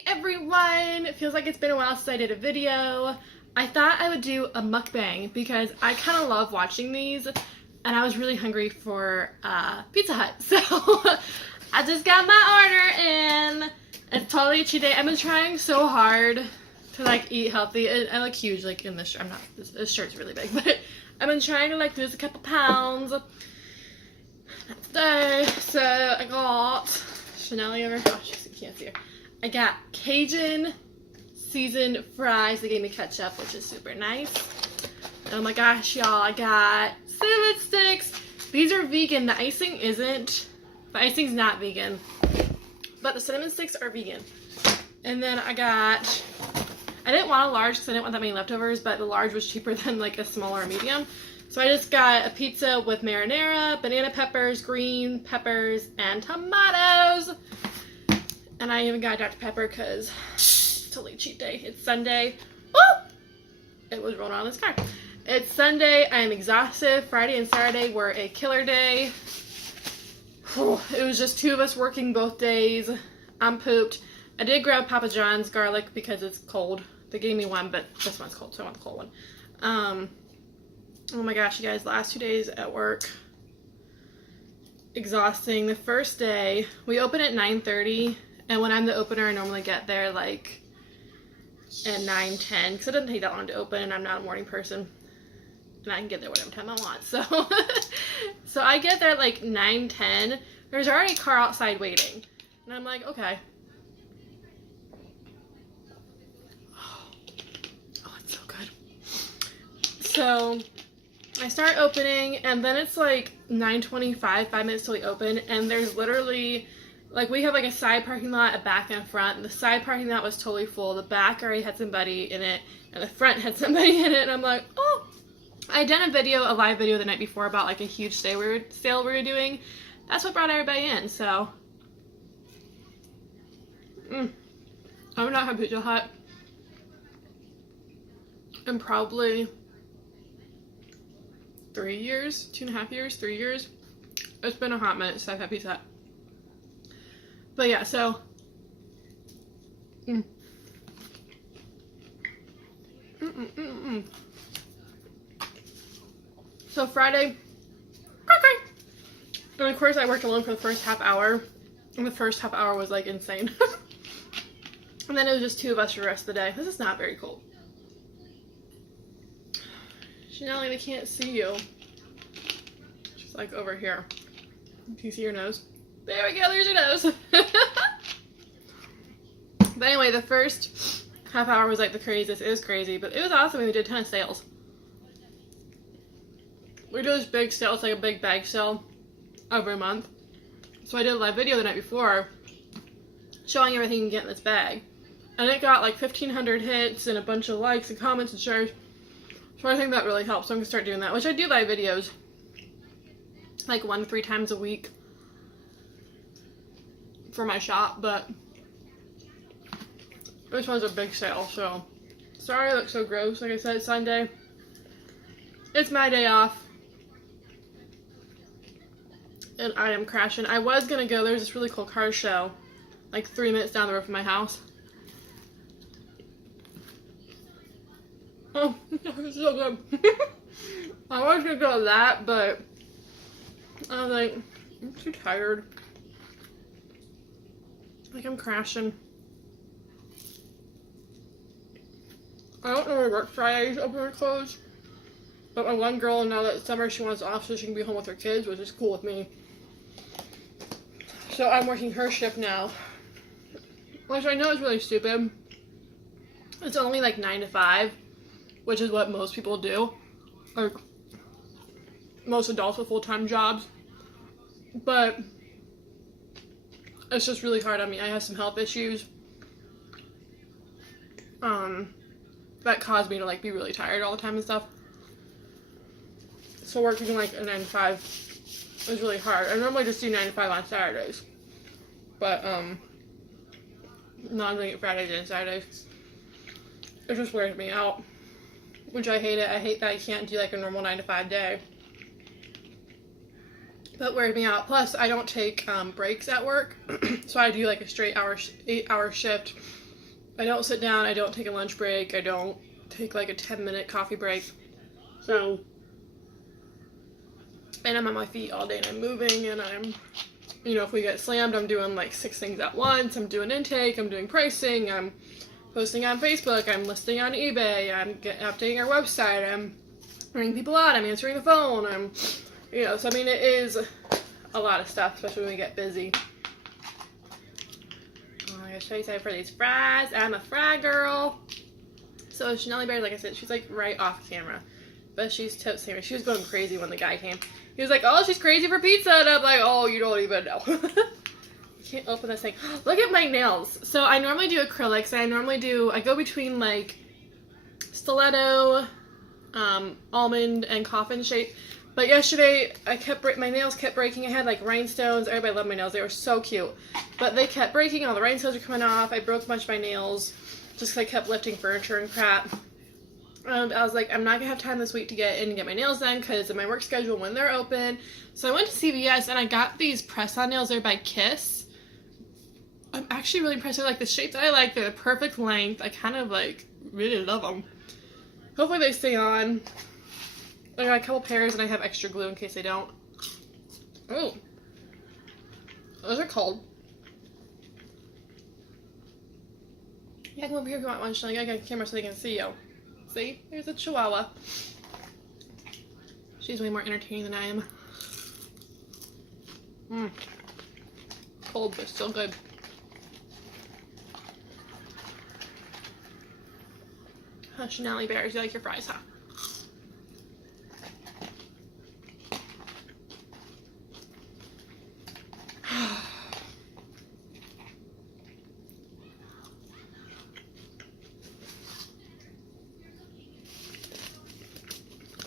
Everyone, it feels like it's been a while since I did a video. I thought I would do a mukbang because I kind of love watching these and I was really hungry for Pizza Hut, so I just got my order in. It's totally a cheat day. I've been trying so hard to like eat healthy. I look huge like in this shirt. I'm not, this shirt's really big, but I've been trying to like lose a couple pounds today. So I got Chanel over. Oh, you can't see her. I got Cajun seasoned fries. They gave me ketchup, which is super nice. Oh my gosh, y'all, I got cinnamon sticks. These are vegan. The icing isn't. The icing's not vegan, but the cinnamon sticks are vegan. And then I didn't want a large because I didn't want that many leftovers, but the large was cheaper than like a small or medium. So I just got a pizza with marinara, banana peppers, green peppers, and tomatoes. And I even got Dr. Pepper because it's totally cheat day. It's Sunday. Woo! It was rolling on this car. It's Sunday. I am exhausted. Friday and Saturday were a killer day. It was just two of us working both days. I'm pooped. I did grab Papa John's garlic because it's cold. They gave me one, but this one's cold, so I want the cold one. Oh my gosh, you guys, last 2 days at work. Exhausting. The first day, we open at 9:30. And when I'm the opener, I normally get there like at 9:10 because it doesn't take that long to open, and I'm not a morning person, and I can get there whatever time I want. So, so I get there at like 9:10. There's already a car outside waiting, and I'm like, okay. Oh, it's so good. So I start opening, and then it's like 9:25, 5 minutes till we open, and there's literally. Like, we have, like, a side parking lot, a back and a front. The side parking lot was totally full. The back already had somebody in it, and the front had somebody in it. And I'm like, oh. I had done a live video the night before about, like, a huge sale we were doing. That's what brought everybody in, so. I would not have Pizza Hut in probably 3 years, 2.5 years, 3 years. It's been a hot minute since I've had Pizza Hut. But yeah, so So Friday, and of course I worked alone for the first half hour, and the first half hour was like insane. And then it was just two of us for the rest of the day. This is not very cold. Chanel, I can't see you. She's like over here. Can you see your nose? There we go, there's your nose. But anyway, the first half hour was like the craziest. It was crazy, but it was awesome. We did a ton of sales. We do this big sale, it's like a big bag sale every month. So I did a live video the night before showing everything you can get in this bag. And it got like 1,500 hits and a bunch of likes and comments and shares. So I think that really helps. So I'm going to start doing that, which I do live videos like 1 to 3 times a week for my shop, but this one's a big sale, so sorry I look so gross. Like I said, it's Sunday. It's my day off. And I am crashing. I was gonna go, there's this really cool car show like 3 minutes down the road from my house. Oh, it's so good. I was gonna go to that, but I was like, I'm too tired. Like, I'm crashing. I don't know where work Fridays open or close, but my one girl, now that it's summer, she wants off so she can be home with her kids, which is cool with me. So I'm working her shift now, which I know is really stupid. It's only like 9 to 5, which is what most people do, like most adults with full-time jobs, but it's just really hard on me. I have some health issues that cause me to like be really tired all the time and stuff. So working like a 9 to 5 is really hard. I normally just do 9 to 5 on Saturdays, but not doing it Fridays and Saturdays. It just wears me out, which I hate it. I hate that I can't do like a normal 9 to 5 day. But wears me out. Plus, I don't take breaks at work, so I do like a straight 8-hour shift I don't sit down, I don't take a lunch break, I don't take like a 10-minute coffee break. So, and I'm on my feet all day and I'm moving and I'm, you know, if we get slammed, I'm doing like 6 things at once. I'm doing intake, I'm doing pricing, I'm posting on Facebook, I'm listing on eBay, I'm updating our website, I'm ringing people out, I'm answering the phone, I'm, you know, so I mean, it is a lot of stuff, especially when we get busy. Oh, I gotta show you something for these fries. I'm a fry girl. So Chanel Bear, like I said, she's like right off camera, but she's totes hammer. She was going crazy when the guy came. He was like, "Oh, she's crazy for pizza," and I'm like, "Oh, you don't even know." Can't open this thing. Look at my nails. So I normally do acrylics, and I go between like stiletto, almond, and coffin shape. But yesterday, my nails kept breaking. I had like rhinestones. Everybody loved my nails. They were so cute. But they kept breaking. All the rhinestones were coming off. I broke a bunch of my nails just because I kept lifting furniture and crap. And I was like, I'm not going to have time this week to get in and get my nails done because of my work schedule when they're open. So I went to CVS and I got these press-on nails. They're by Kiss. I'm actually really impressed with like the shape that I like. They're the perfect length. I kind of like really love them. Hopefully they stay on. I got a couple pairs and I have extra glue in case they don't. Oh. Those are cold. Yeah, come over here if you want one. Chanel. I got a camera so they can see you. See? There's a chihuahua. She's way more entertaining than I am. Cold, but still good. Huh, Chanel Bears, you like your fries, huh?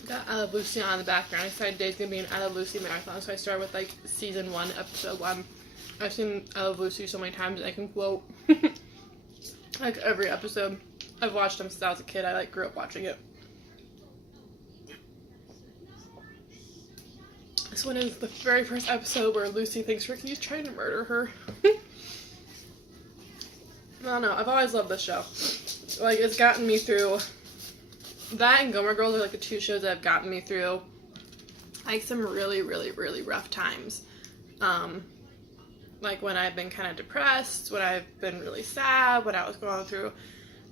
Got I Love Lucy on in the background. I decided today's gonna be an I Love Lucy marathon, so I started with like season 1, episode 1. I've seen I Love Lucy so many times I can quote like every episode. I've watched them since I was a kid. I like grew up watching it. This one is the very first episode where Lucy thinks Ricky's trying to murder her. I don't know. I've always loved this show. Like, it's gotten me through. That and Gilmore Girls are like the 2 shows that have gotten me through like some really, really, really rough times. Like when I've been kind of depressed, when I've been really sad, when I was going through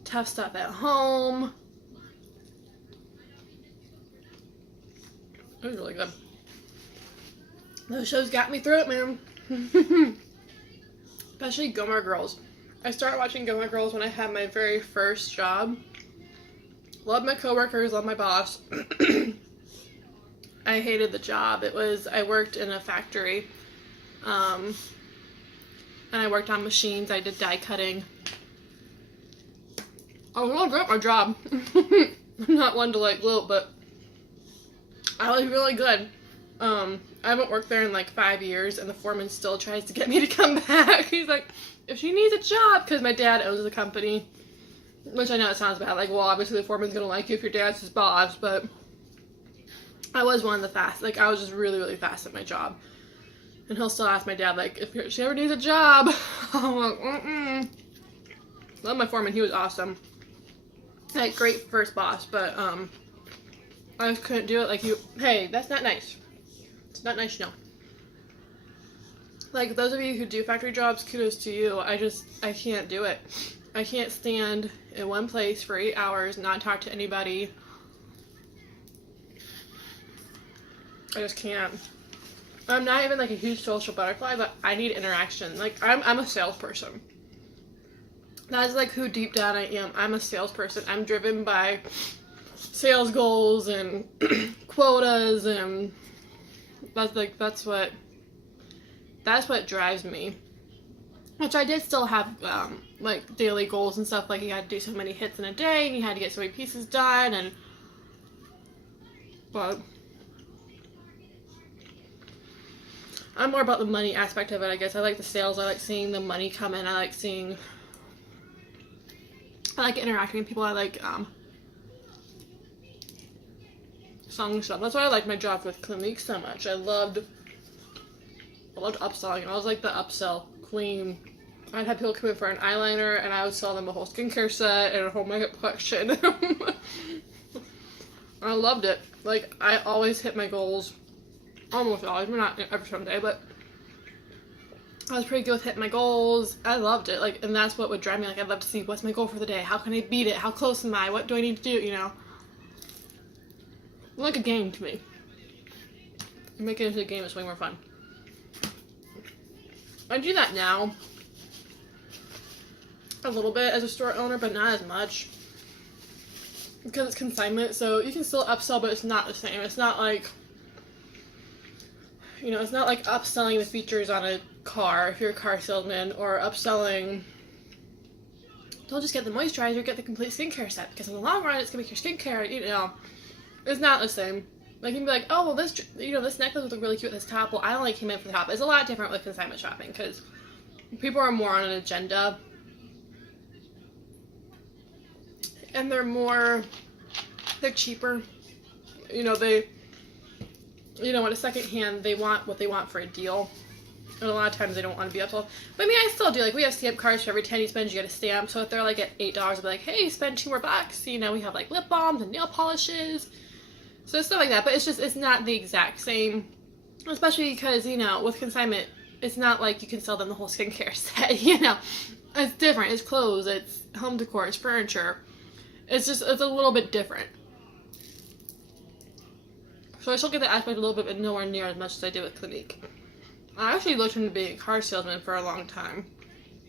tough stuff at home. It was really good. Those shows got me through it, man. Especially Gilmore Girls. I started watching Gilmore Girls when I had my very first job. Loved my coworkers, loved my boss. I hated the job. I worked in a factory. And I worked on machines. I did die cutting. I was really good at my job. I'm not one to like gloat, but I was really good. I haven't worked there in like 5 years, and the foreman still tries to get me to come back. He's like, if she needs a job, because my dad owns the company. Which I know it sounds bad, like, well, obviously the foreman's gonna like you if your dad's his boss, but I was one of the fast, like, I was just really, really fast at my job. And he'll still ask my dad, like, if she ever needs a job. I'm like, Love my foreman, he was awesome. Like, great first boss, but, I just couldn't do it, like, hey, that's not nice. It's not nice, you know. Like, those of you who do factory jobs, kudos to you. I can't do it. I can't stand in one place for 8 hours, not talk to anybody. I just can't. I'm not even like a huge social butterfly, but I need interaction. Like, I'm a salesperson. That's like who deep down I am. I'm a salesperson. I'm driven by sales goals and quotas, and that's what drives me. Which I did still have, like, daily goals and stuff, like you had to do so many hits in a day, and you had to get so many pieces done, but I'm more about the money aspect of it, I guess. I like the sales, I like seeing the money come in, I like interacting with people, I like, selling stuff. That's why I like my job with Clinique so much. I loved upselling. I was like the upsell queen. I'd have people come in for an eyeliner, and I would sell them a whole skincare set and a whole makeup collection. I loved it. Like, I always hit my goals. Almost always, but not every Sunday, but I was pretty good with hitting my goals. I loved it. Like, and that's what would drive me. Like, I'd love to see what's my goal for the day. How can I beat it? How close am I? What do I need to do? You know, like a game to me. Making it into a game is way more fun. I do that now a little bit as a store owner, but not as much because it's consignment. So you can still upsell, but it's not the same. It's not like, you know, it's not like upselling the features on a car if you're a car salesman, or upselling, don't just get the moisturizer, get the complete skincare set, because in the long run it's gonna make your skincare, you know, it's not the same. Like, you can be like, oh, well, this, you know, this necklace would look really cute with this top. Well, I only came in for the top. It's a lot different with consignment shopping because people are more on an agenda, and they're cheaper. You know, at a second hand, they want what they want for a deal. And a lot of times they don't want to be upsold. But I mean, I still do. Like, we have stamp cards for every 10 you spend, you get a stamp. So if they're like at $8, I'll be like, hey, spend $2 more. You know, we have like lip balms and nail polishes. So stuff like that. But it's not the exact same. Especially because, you know, with consignment, it's not like you can sell them the whole skincare set, you know. It's different. It's clothes, it's home decor, it's furniture. It's a little bit different. So I still get the aspect a little bit, but nowhere near as much as I did with Clinique. I actually looked into being a car salesman for a long time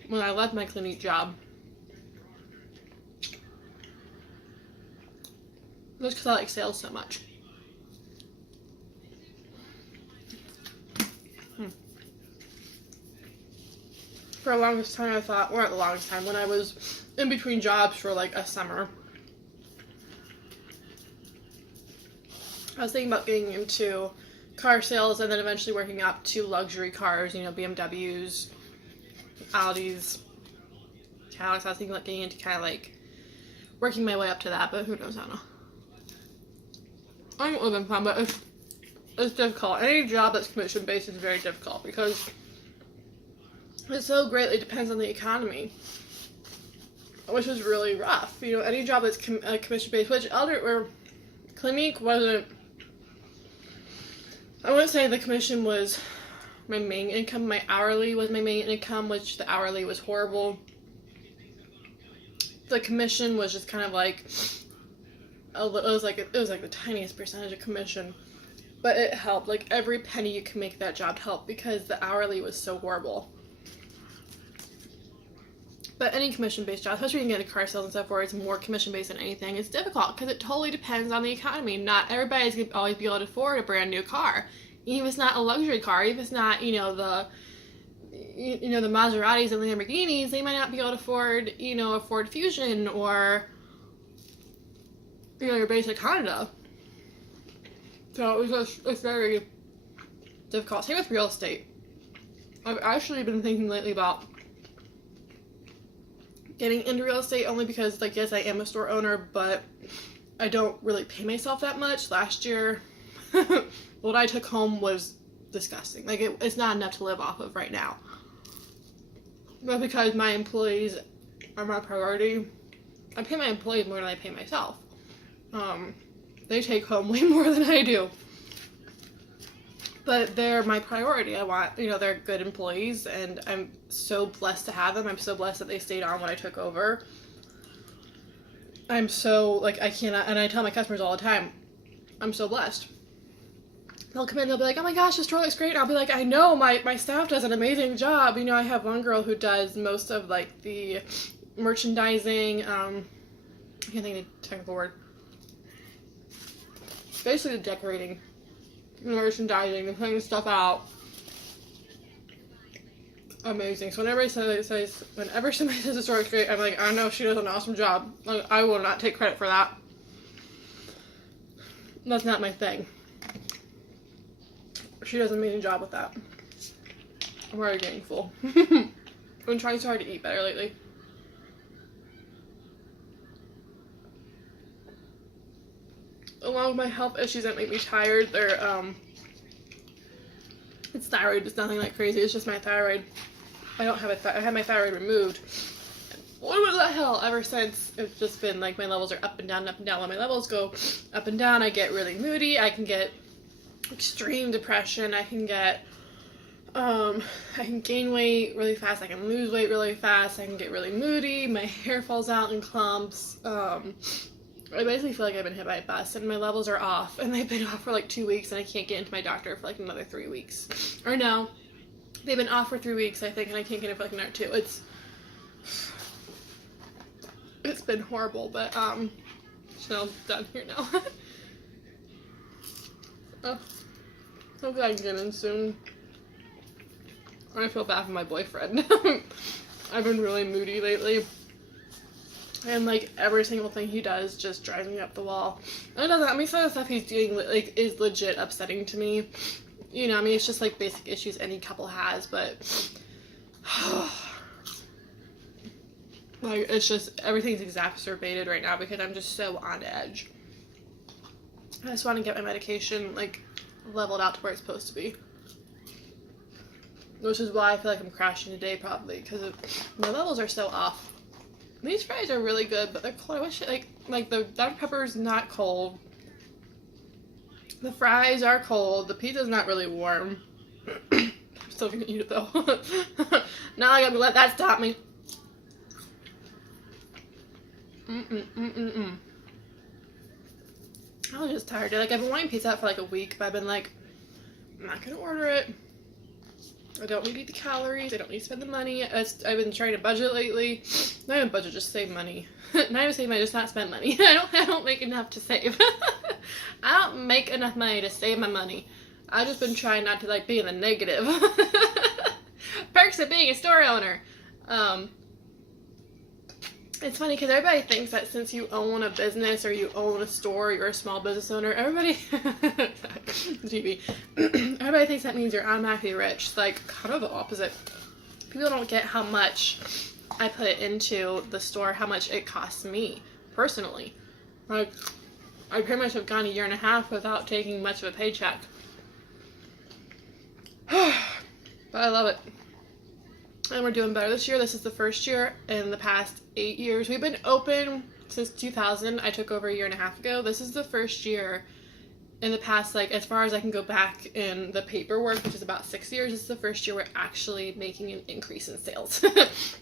when I left my Clinique job. Just because I like sales so much. For the longest time I thought, or not the longest time, when I was in between jobs for like a summer, I was thinking about getting into car sales and then eventually working up to luxury cars, you know, BMWs, Audis, Cadillacs. I was thinking about getting into kind of like working my way up to that, but who knows, I don't know. I think it would have been fun, but it's difficult. Any job that's commission based is very difficult because it so greatly depends on the economy, which is really rough. You know, any job that's commission based, which Clinique wasn't. I wouldn't say the commission was my main income. My hourly was my main income, which the hourly was horrible. The commission was just kind of like it was like the tiniest percentage of commission, but it helped. Like, every penny you can make that job helped because the hourly was so horrible. But any commission-based job, especially when you get into car sales and stuff where it's more commission-based than anything, it's difficult because it totally depends on the economy. Not everybody's going to always be able to afford a brand new car. Even if it's not a luxury car, even if it's not, you know, the Maseratis and Lamborghinis, they might not be able to afford, you know, a Ford Fusion or, you know, your basic Honda. So it's very difficult. Same with real estate. I've actually been thinking lately about getting into real estate only because, like, yes, I am a store owner, but I don't really pay myself that much. Last year, what I took home was disgusting. Like, it's not enough to live off of right now. But because my employees are my priority, I pay my employees more than I pay myself. They take home way more than I do. But they're my priority. I want, you know, they're good employees, and I'm so blessed to have them. I'm so blessed that they stayed on when I took over. I'm so, like, I cannot, and I tell my customers all the time, I'm so blessed. They'll come in, they'll be like, oh my gosh, this store looks great. And I'll be like, I know, my staff does an amazing job. You know, I have one girl who does most of, like, the merchandising, I can't think of the technical word. Basically the decorating. Merchandising and putting stuff out. Amazing. So whenever somebody says the store is great, I'm like, I know she does an awesome job. Like, I will not take credit for that. That's not my thing. She does an amazing job with that. I'm already getting full. I've been trying so hard to eat better lately. Along with my health issues that make me tired, it's thyroid. It's nothing like crazy. It's just my thyroid. I don't have I had my thyroid removed. What the hell? Ever since, it's just been like my levels are up and down, up and down. When my levels go up and down, I get really moody. I can get extreme depression. I can get, I can gain weight really fast. I can lose weight really fast. I can get really moody. My hair falls out in clumps. I basically feel like I've been hit by a bus, and my levels are off, and they've been off for like 2 weeks, and I can't get into my doctor for like another 3 weeks. Or no, they've been off for 3 weeks, I think, and I can't get in for like another 2. It's been horrible, but Chanel's done here now. Oh, hopefully I can get in soon. I feel bad for my boyfriend. I've been really moody lately, and like every single thing he does just drives me up the wall. And it doesn't. I mean, some of the stuff he's doing like is legit upsetting to me. You know, I mean, it's just like basic issues any couple has, but. Like, it's just, everything's exacerbated right now because I'm just so on edge. I just want to get my medication, like, leveled out to where it's supposed to be. Which is why I feel like I'm crashing today, probably, because my levels are so off. These fries are really good, but they're cold. I wish, like the Dr. Pepper's not cold. The fries are cold. The pizza's not really warm. I'm still gonna eat it, though. Now I gotta let that stop me. I was just tired. Like, I've been wanting pizza Hut for like a week, but I've been like, I'm not gonna order it. I don't need to eat the calories. I don't need to spend the money. I've been trying to budget lately. Not even budget, just save money. Not even save money, just not spend money. I don't make enough to save. I don't make enough money to save my money. I've just been trying not to like be in the negative. Perks of being a store owner. It's funny because everybody thinks that since you own a business or you own a store, you're a small business owner. Everybody thinks that means you're automatically rich. It's like kind of the opposite. People don't get how much I put into the store, how much it costs me personally. Like, I pretty much have gone 1.5 years without taking much of a paycheck. But I love it. And we're doing better this year. This is the first year in the past 8 years. We've been open since 2000. I took over 1.5 years ago. This is the first year in the past, like, as far as I can go back in the paperwork, which is about 6 years, this is the first year we're actually making an increase in sales.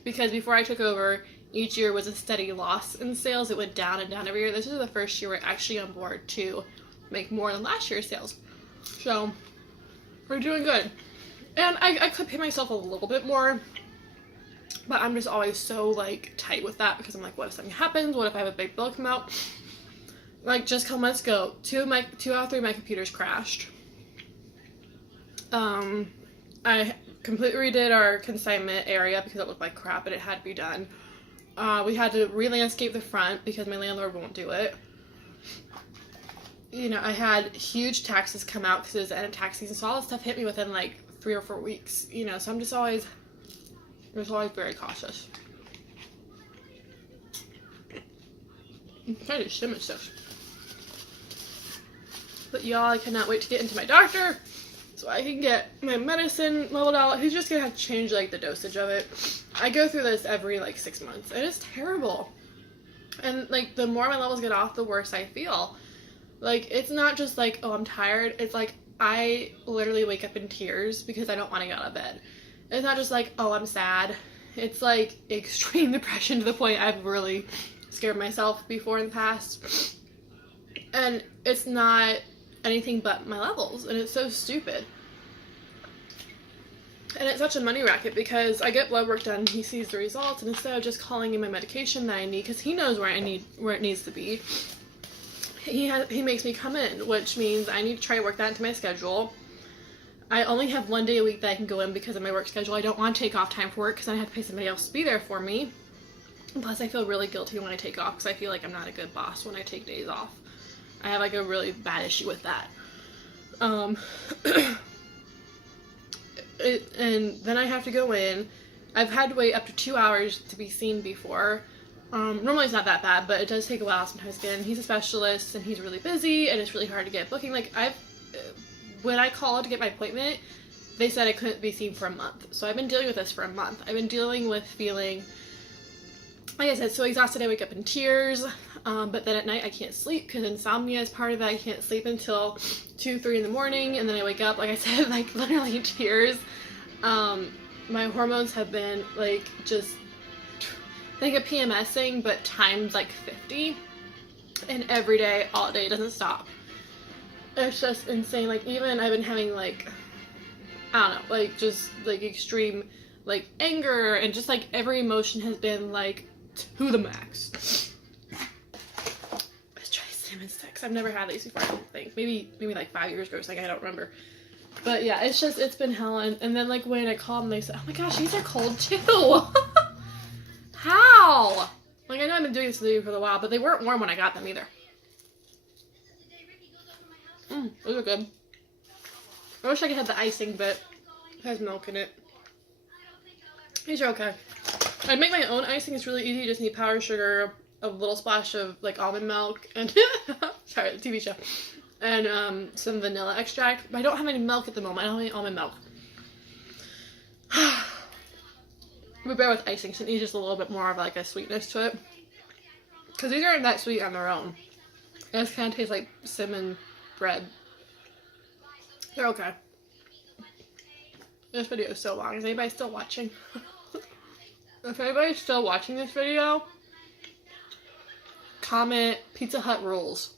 Because before I took over, each year was a steady loss in sales. It went down and down every year. This is the first year we're actually on board to make more than last year's sales. So, we're doing good. And I could pay myself a little bit more, but I'm just always so, like, tight with that because I'm like, what if something happens? What if I have a big bill come out? Like, just a couple months ago, 2 out of 3 of my computers crashed. I completely redid our consignment area because it looked like crap and it had to be done. We had to re-landscape the front because my landlord won't do it. You know, I had huge taxes come out because it was the end of tax season, so all this stuff hit me within, like, 3 or 4 weeks, you know, so I'm just always very cautious. I'm trying to shim stuff. But y'all, I cannot wait to get into my doctor so I can get my medicine leveled out. He's just gonna have to change, like, the dosage of it. I go through this every, like, 6 months, and it's terrible. And, like, the more my levels get off, the worse I feel. Like, it's not just like, oh, I'm tired. It's like, I literally wake up in tears because I don't want to get out of bed. It's not just like, oh, I'm sad. It's like extreme depression to the point I've really scared myself before in the past. And it's not anything but my levels, and it's so stupid. And it's such a money racket because I get blood work done, he sees the results, and instead of just calling in my medication that I need, because he knows where it needs to be, he makes me come in, which means I need to try to work that into my schedule. I only have 1 day a week that I can go in because of my work schedule. I don't want to take off time for work because I have to pay somebody else to be there for me. And plus, I feel really guilty when I take off because I feel like I'm not a good boss when I take days off. I have, like, a really bad issue with that. And then I have to go in. I've had to wait up to 2 hours to be seen before. Normally it's not that bad, but it does take a while sometimes to get in. He's a specialist, and he's really busy, and it's really hard to get booking. Like, when I call to get my appointment, they said I couldn't be seen for a month. So I've been dealing with this for a month. I've been dealing with feeling, like I said, so exhausted I wake up in tears, but then at night I can't sleep because insomnia is part of it. I can't sleep until 2, 3 in the morning, and then I wake up, like I said, like literally in tears. My hormones have been like just like a PMSing, but times like 50, and every day, all day, it doesn't stop. It's just insane. Like, even I've been having like, I don't know, like just like extreme like anger, and just like every emotion has been like to the max. Let's try cinnamon sticks. I've never had these before, I don't think. Maybe like 5 years ago or something, I don't remember. But yeah, it's been hell. And then like when I called them, they said, oh my gosh, these are cold too. How? Like, I know I've been doing this video for a while, but they weren't warm when I got them either. Those are good. I wish I could have the icing, but it has milk in it. These are okay. I'd make my own icing. It's really easy. You just need powdered sugar, a little splash of like almond milk, and sorry, the TV show, and some vanilla extract. But I don't have any milk at the moment. I don't have any almond milk. But bear with icing, so it needs just a little bit more of like a sweetness to it. Because these aren't that sweet on their own. It just kind of tastes like cinnamon bread. They're okay. This video is so long. Is anybody still watching? If anybody's still watching this video, comment Pizza Hut rules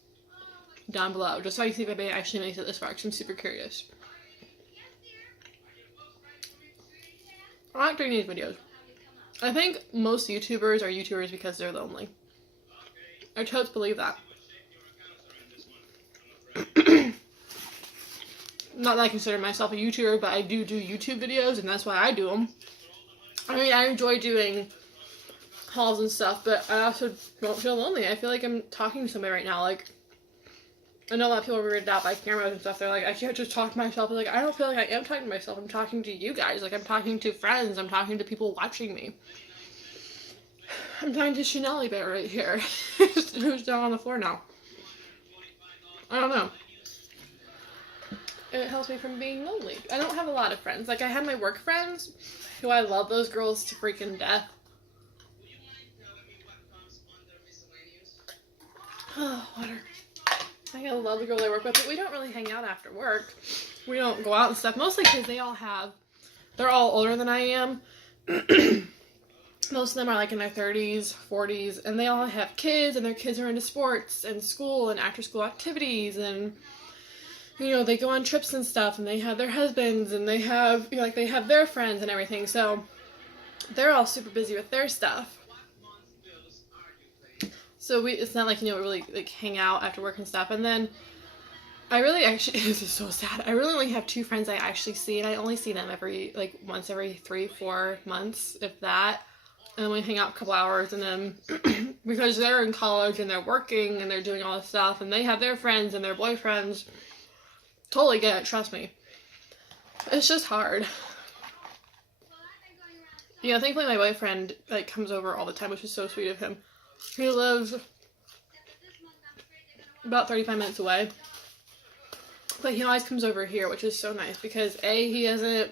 down below, just so I can see if anybody actually makes it this far, because I'm super curious. I like doing these videos. I think most YouTubers are YouTubers because they're lonely. I totally believe that. Not that I consider myself a YouTuber, but I do YouTube videos, and that's why I do them. I mean, I enjoy doing hauls and stuff, but I also don't feel lonely. I feel like I'm talking to somebody right now. Like, I know a lot of people are weirded out by cameras and stuff. They're like, I can't just talk to myself. Like, I don't feel like I am talking to myself. I'm talking to you guys. Like, I'm talking to friends. I'm talking to people watching me. I'm talking to Chanel Bear right here, who's down on the floor now. I don't know. It helps me from being lonely. I don't have a lot of friends. Like, I have my work friends, who I love those girls to freaking death. Oh, water. I love the girl I work with, but we don't really hang out after work. We don't go out and stuff, mostly because they're all older than I am. Most of them are like in their 30s, 40s, and they all have kids, and their kids are into sports and school and after school activities, and you know, they go on trips and stuff, and they have their husbands, and they have, you know, like, they have their friends and everything, so they're all super busy with their stuff. So it's not like, you know, we really like hang out after work and stuff. And then I really actually, this is so sad, I really only have 2 friends I actually see, and I only see them once every 3-4 months, if that. And then we hang out a couple hours, and then because they're in college and they're working and they're doing all this stuff, and they have their friends and their boyfriends. Totally get it, trust me. It's just hard. You know, thankfully my boyfriend like comes over all the time, which is so sweet of him. He lives about 35 minutes away, but he always comes over here, which is so nice because A, he doesn't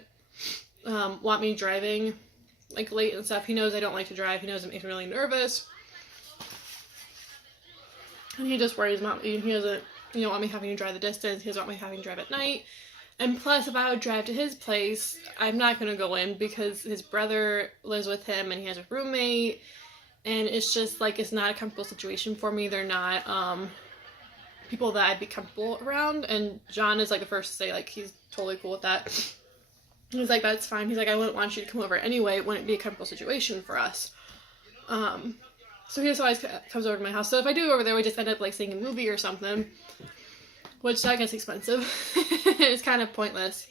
want me driving like late and stuff. He knows I don't like to drive. He knows it makes me really nervous, and he just worries about me. He doesn't, you know, want me having to drive the distance. He doesn't want me having to drive at night. And plus, if I would drive to his place, I'm not going to go in because his brother lives with him and he has a roommate. And it's just, like, it's not a comfortable situation for me. They're not people that I'd be comfortable around. And John is, like, the first to say, like, he's totally cool with that. He's like, that's fine. He's like, I wouldn't want you to come over anyway. It wouldn't be a comfortable situation for us. So he just always comes over to my house. So if I do go over there, we just end up, like, seeing a movie or something. Which, that gets expensive. It's kind of pointless.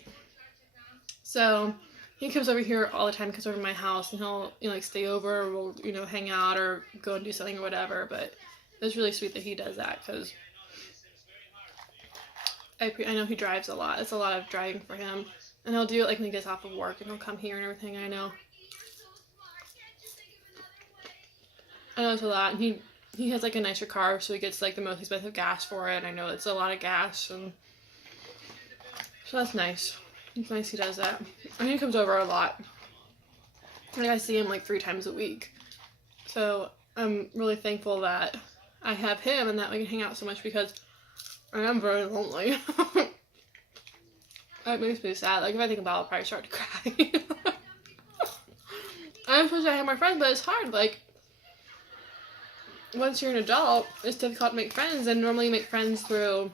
So he comes over here all the time, comes over to my house, and he'll, you know, like, stay over, we'll, you know, hang out or go and do something or whatever. But it's really sweet that he does that, because I know he drives a lot. It's a lot of driving for him. And he'll do it, like, when he gets off of work, and he'll come here and everything, I know. I know it's a lot, and he has, like, a nicer car, so he gets, like, the most expensive gas for it. I know it's a lot of gas, and so that's nice. It's nice he does that. And he comes over a lot. Like, I see him like 3 times a week. So I'm really thankful that I have him and that we can hang out so much, because I am very lonely. That makes me sad. Like, if I think about it, I'll probably start to cry. I'm supposed to have more friends, but it's hard. Like, once you're an adult, it's difficult to make friends, and normally you make friends through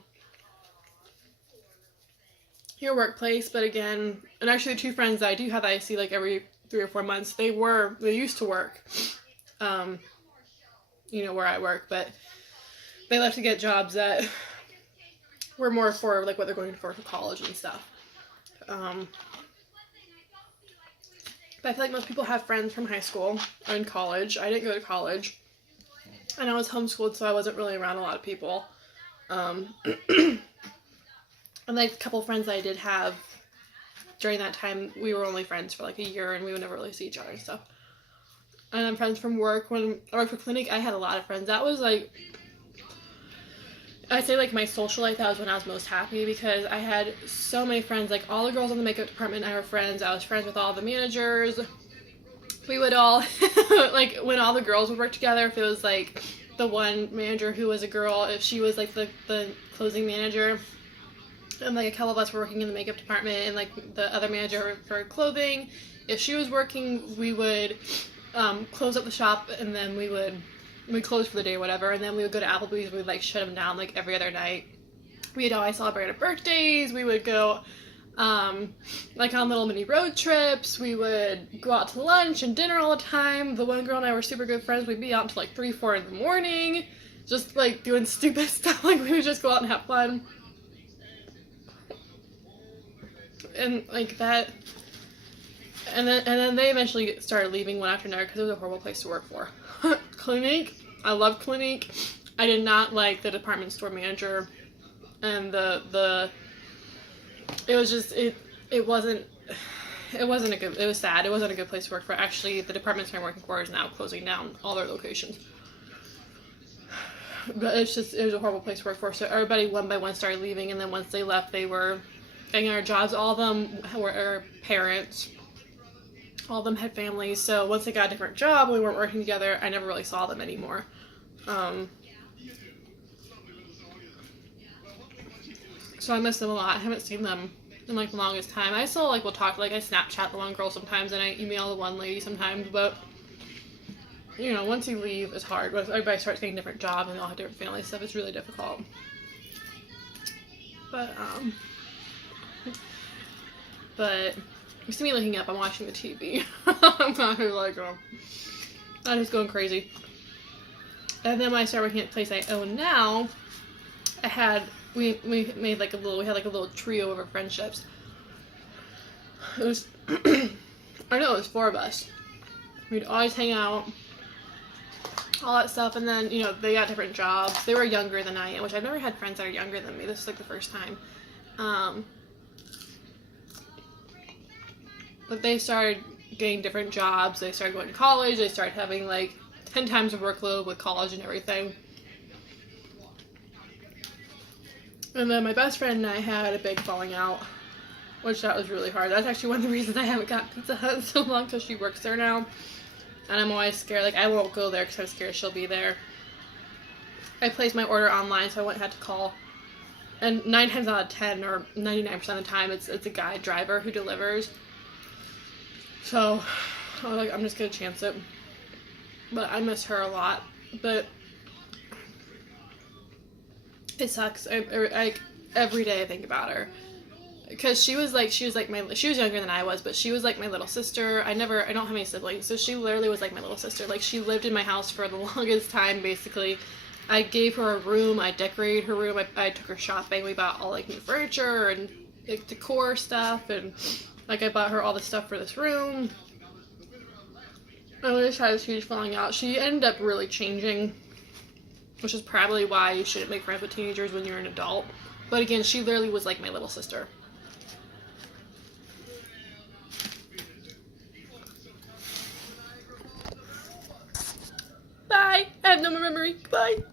your workplace. But again, and actually the 2 friends that I do have that I see like every 3 or 4 months, they used to work, you know, where I work, but they left to get jobs that were more for like what they're going for college and stuff. But I feel like most people have friends from high school or in college. I didn't go to college, and I was homeschooled, so I wasn't really around a lot of people. And like a couple friends that I did have during that time, we were only friends for like a year, and we would never really see each other and stuff. And I'm friends from work. When I worked for clinic, I had a lot of friends. That was like, I'd say like my social life, that was when I was most happy, because I had so many friends. Like, all the girls in the makeup department, I were friends. I was friends with all the managers. We would all, like, when all the girls would work together, if it was like the one manager who was a girl, if she was like the closing manager, and like a couple of us were working in the makeup department, and like the other manager for clothing, if she was working, we would close up the shop, and then we'd close for the day or whatever, and then we would go to Applebee's. We'd like shut them down like every other night. We'd always celebrate our birthdays. We would go like on little mini road trips. We would go out to lunch and dinner all the time. The one girl and I were super good friends. We'd be out until like 3, 4 in the morning, just like doing stupid stuff. Like, we would just go out and have fun. And like that, and then they eventually started leaving one after another, because it was a horrible place to work for. Clinique, I loved Clinique. I did not like the department store manager, and it was just, it wasn't a good, it was sad. It wasn't a good place to work for. Actually, the department store I'm working for is now closing down all their locations. But it was a horrible place to work for. So everybody one by one started leaving, and then once they left, they were getting our jobs. All of them were parents. All of them had families. So once they got a different job, we weren't working together, I never really saw them anymore. So I miss them a lot. I haven't seen them in like the longest time. I still like will talk, like I Snapchat the one girl sometimes, and I email the one lady sometimes, but you know, once you leave, it's hard. Once everybody starts getting different jobs and they all have different family stuff, it's really difficult. But you see me looking up, I'm watching the TV. I'm kind of like, I'm just going crazy. And then when I started working at the place I own now, we made like we had like a little trio of our friendships. It was, I know it was 4 of us. We'd always hang out, all that stuff, and then, you know, they got different jobs. They were younger than I am, which I've never had friends that are younger than me. This is like the first time. But they started getting different jobs. They started going to college. They started having like 10 times the workload with college and everything. And then my best friend and I had a big falling out, which that was really hard. That's actually one of the reasons I haven't got Pizza Hut in so long, because she works there now. And I'm always scared. Like, I won't go there because I'm scared she'll be there. I placed my order online, so I wouldn't have to call. And 9 times out of 10, or 99% of the time, it's a guy driver who delivers. So I was like, I'm just gonna chance it. But I miss her a lot. But it sucks. I every day I think about her, because she was younger than I was, but she was like my little sister. I don't have any siblings, so she literally was like my little sister. Like, she lived in my house for the longest time, basically. I gave her a room. I decorated her room. I took her shopping. We bought all like new furniture and like decor stuff, and like I bought her all the stuff for this room. And we just had this huge falling out. She ended up really changing, which is probably why you shouldn't make friends with teenagers when you're an adult. But again, she literally was like my little sister. Bye! I have no more memory. Bye!